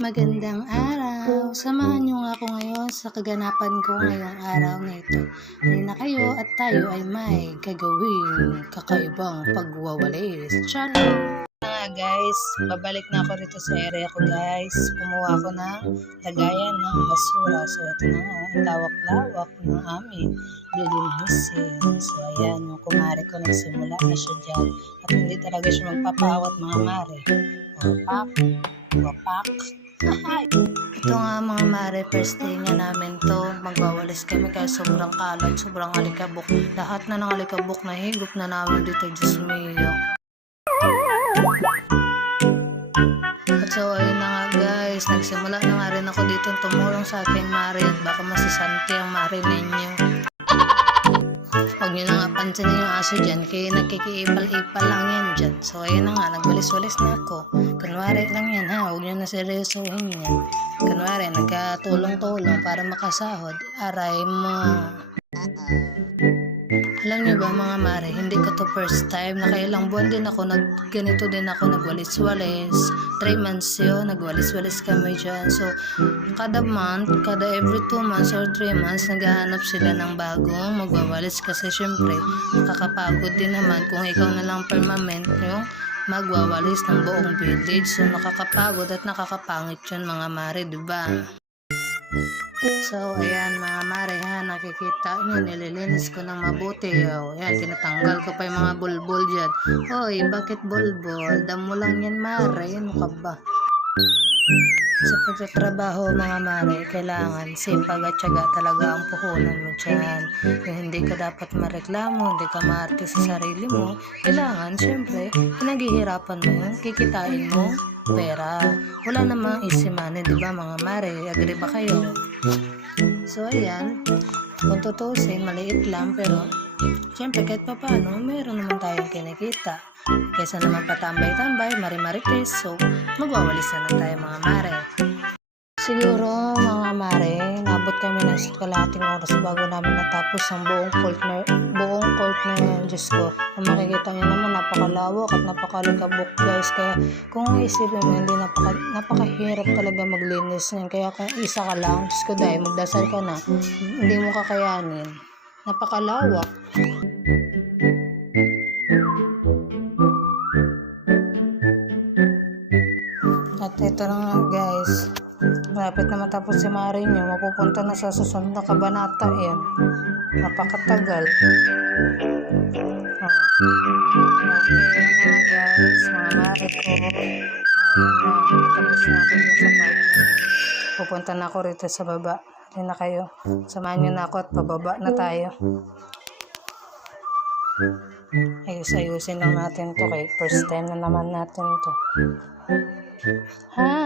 Magandang araw! Samahan niyo nga ako ngayon sa kaganapan ko ngayong araw na ito. Halina kayo at tayo ay may gagawing kakaibang pagwawalis. Channel! Nga guys, babalik na ako rito sa area ko guys. Kumuha ako ng lagayan ng basura. So ito na nga, ang lawak-lawak ng aming lilinisin. So ayan, yung kumari ko nagsimula na siya dyan. At hindi talaga siya magpapawat mga mare. Wapak, wapak. Ito nga mga mare, first day nga namin to. Magwawalis kami kaya sobrang kalat, sobrang alikabok. Lahat na ng alikabok na higop na namin dito, Diyos mio. At so ayun na nga guys, nagsimula na nga rin ako dito tumulong sa aking mare. At baka masisanti ang mare ninyo. Huwag nyo na nga pansinin yung aso dyan, kaya nagkikiipal-ipal lang yan dyan. So ayun na nga, nagwalis-walis na ako. Kunwari lang yan ha, huwag nyo na seryosohin yan. Kunwari, nagkatulong-tulong para makasahod, aray mo. Alam niyo ba mga mare, hindi ko to first time. Nakailang buwan din ako, ganito din ako, nagwalis-walis. 3 months yun, nagwalis-walis kami dyan. So, kada month, kada every 2 months or 3 months, naghahanap sila ng bagong magwawalis. Kasi syempre, nakakapagod din naman kung ikaw na lang permanent yung magwawalis ng buong village. So, nakakapagod at nakakapangit yun mga mare, diba? So, ayan mga mare ha, nakikita nyo, nililinis ko ng mabuti. Ayan, tinatanggal ko pa yung mga bulbul dyan. Hoy, bakit bulbul? Damo lang yan mare, ano ka ba? Sa pagtatrabaho mga mare, kailangan sipag at tiyaga talaga ang puhunan mo dyan. Yung hindi ka dapat mareklamo, hindi ka maarte sa sarili mo. Kailangan, syempre, pinaghihirapan mo yung kikitain mo pera. Wala namang easy money, diba mga mare? Agree ba kayo? So, ayan. Kung tutusin, maliit lang, pero syempre, kahit pa paano, meron naman tayong kinikita. Kaysa naman patambay-tambay, mari-marites, so magwawalis na tayo mga mare. Siguro mga mare, nabot kami ng kalahating oras bago namin natapos ang buong court na yan. Diyos ko, kung makikita nyo naman, napakalawak at napakalikabok guys. Kaya kung isipin mo, hindi napakahirap talaga maglinis niyan. Kaya kung isa ka lang, Diyos ko dahil magdasal ka na, hindi mo kakayanin. Napakalawak. At ito na nga guys, malapit na matapos si Mari nyo, mapupunta na sa susunod na kabanata yan. Napakatagal. Okay na guys, mga Mari ko. Tapos na ako dyan sa part na. Pupunta na ako rito sa baba. Hindi na kayo. Samahan nyo na ako at pababa na tayo. Ayus-ayusin lang natin to kay first time na naman natin to. Hi!